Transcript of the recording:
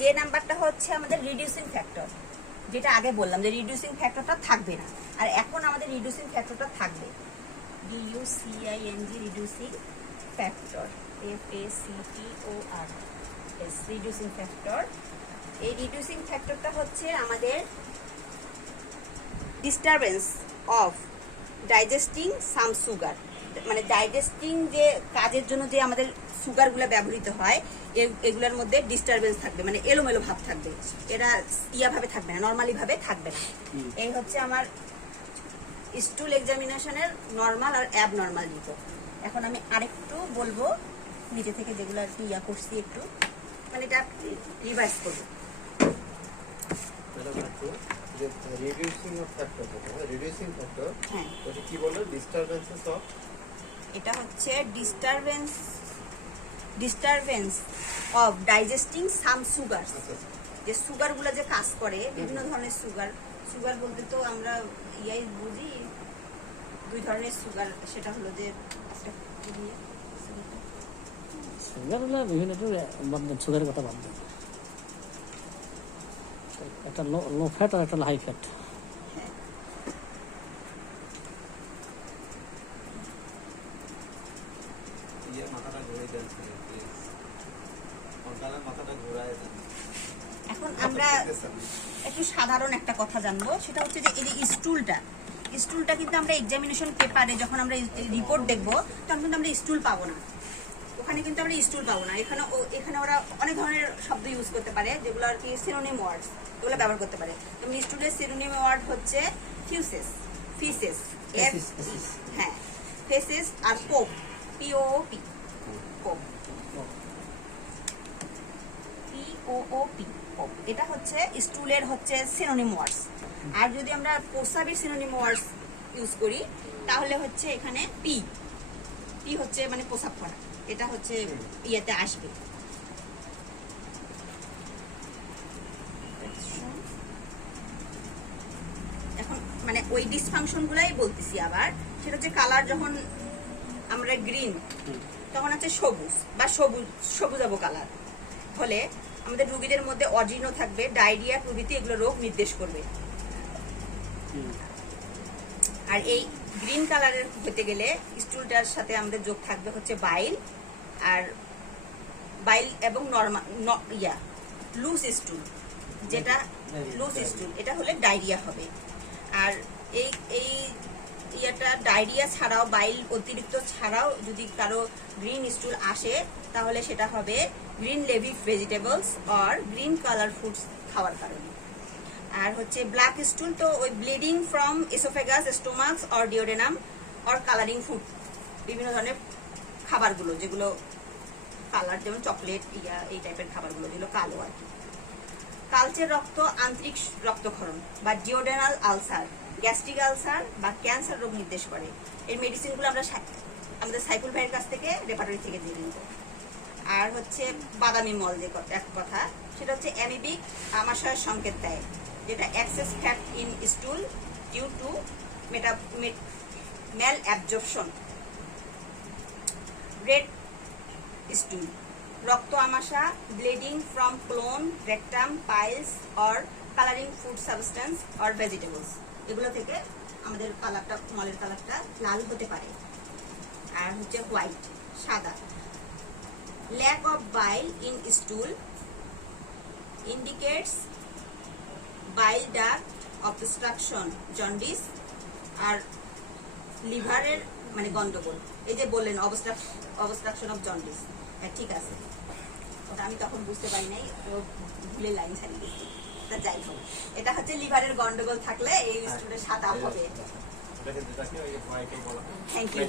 যে নাম্বারটা হচ্ছে আমাদের রিডিউসিং ফ্যাক্টর, যেটা আগে বললাম যে রিডিউসিং ফ্যাক্টরটা থাকবে না, আর এখন আমাদের রিডিউসিং ফ্যাক্টরটা থাকবে। DUCING reducing factor, FACTOR, reducing factor. এই রিডিউসিং ফ্যাক্টরটা হচ্ছে আমাদের disturbance of digesting some sugar, মানে ডাইজেস্টিং যে কাজের জন্য যে আমাদের সুগারগুলো ব্যবহৃত হয় এগুলোর মধ্যে ডিস্টারবেন্স থাকবে, মানে এলোমেলো ভাব থাকবে, এরা ইয়াভাবে থাকবে না, নর্মালি ভাবে থাকবে না। এই হচ্ছে আমার স্টুল এক্সামিনেশনের নর্মাল আর অ্যাবনর্মাল রিপোর্ট। এখন আমি আরেকটু বলবো নিজে থেকে, যেগুলো আর কি ইয়া করছি একটু, মানে এটা রিভাইজ করবো। Reducing of factor, reducing factor, হ্যাঁ ওটা কি বলে? ডিস্টারবেন্সেস অফ, এটা হচ্ছে disturbance of digesting some sugar, যে সুগারগুলো যে কাজ করে, বিভিন্ন ধরনের সুগার বলতে তো আমরা ইয়াই বুঝি, দুই ধরনের সুগার, সেটা হলো যে সুগার হলে বিভিন্ন সুগারের কথা বাদ দেন, একটা লো ফ্যাট আর একটা হাই ফ্যাট। এখন আমরা একটু সাধারণ একটা কথা জানবো, সেটা হচ্ছে যে এই যে স্টুলটা কিন্তু আমরা এক্সামিনেশন পেপারে যখন আমরা রিপোর্ট দেখবো তখন কিন্তু আমরা স্টুল পাবো না, ওখানে কিন্তু আমরা স্টুল পাবো না। এখানে ওরা অনেক ধরনের শব্দ ইউজ করতে পারে, যেগুলো আর কি সিনোনিম ওয়ার্ডস, ওগুলো ব্যবহার করতে পারে। যেমন স্টুলের সিনোনিম ওয়ার্ড হচ্ছে ফিসেস, হ্যাঁ, ফেসেস, আর পোপ, POOP, পোপ, এটা হচ্ছে স্টুলের হচ্ছে সিনোনিম ওয়ার্ডস। আর যদি আমরা প্রস্রাবের সিনোনিম ওয়ার্ডস ইউজ করি তাহলে হচ্ছে এখানে পি হচ্ছে মানে প্রস্রাব করা, এটা হচ্ছে ইয়েতে আসবে। এখন মানে ওই ডিসফাংশন গুলাই বলতেছি আবার, সেটা হচ্ছে কালার যখন আমরা গ্রিন, তখন হচ্ছে সবুজ বা সবুজাবো কালার হলে আমাদের রোগীদের মধ্যে অজিনো থাকবে, ডায়রিয়া প্রভৃতি এগুলো রোগ নির্দেশ করবে। আর এই গ্রিন কালারের হতে গেলে স্টুলটার সাথে আমাদের যোগ থাকবে হচ্ছে বাইল, আর বাইল এবং নরমাল লুজ স্টুল, যেটা লুজ স্টুল, এটা হলে ডায়রিয়া হবে। আর এই ইয়াটা ডায়রিয়া ছাড়াও, বাইল অতিরিক্ত ছাড়াও যদি কারো গ্রিন স্টুল আসে তাহলে সেটা হবে green Libby vegetables or green colour foods খাওয়ার কারণে। আর হচ্ছে ব্ল্যাক স্টুল তো ওই bleeding from oesophagus, স্টোমাক্স or duodenum or colouring food, বিভিন্ন ধরনের খাবারগুলো যেগুলো কালার, যেমন চকলেট এই টাইপের খাবারগুলো যেগুলো কালো আর কি। কালচে রক্ত আন্তরিক রক্তক্ষরণ বা ডিওডেনাল আলসার, গ্যাস্ট্রিক আলসার বা ক্যান্সার রোগ নির্দেশ করে। এর মেডিসিনগুলো আমরা আমাদের সাইকুল ভাইয়ের কাছ থেকে রেপার্টরি থেকে দিয়ে নিব। আর হচ্ছে বাদামি মল, যে এক কথা, সেটা হচ্ছে অ্যামিবিক আমাশয়ের সংকেত দেয়, যেটা excess fat in stool due to malabsorption. Red stool, রক্ত আমাশা, bleeding from colon, rectum, piles or colouring food substance or vegetables, এগুলো থেকে আমাদের কালারটা, মলের কালারটা লাল হতে পারে। আর হচ্ছে হোয়াইট, সাদা। Lack of bile in stool indicates bile duct obstruction, jaundice আর লিভারের মানে গন্ডগোল। এই যে বললেন অবস্ট্রাকশন অফ জন্ডিস, হ্যাঁ ঠিক আছে, ওটা আমি তখন বুঝতে পারি নাই, ভুলে লাইন ছাড়িয়ে দিচ্ছি। তা যাই হোক, এটা হচ্ছে লিভারের গন্ডগোল থাকলে এই স্টুলের সাদা হবে। Thank you.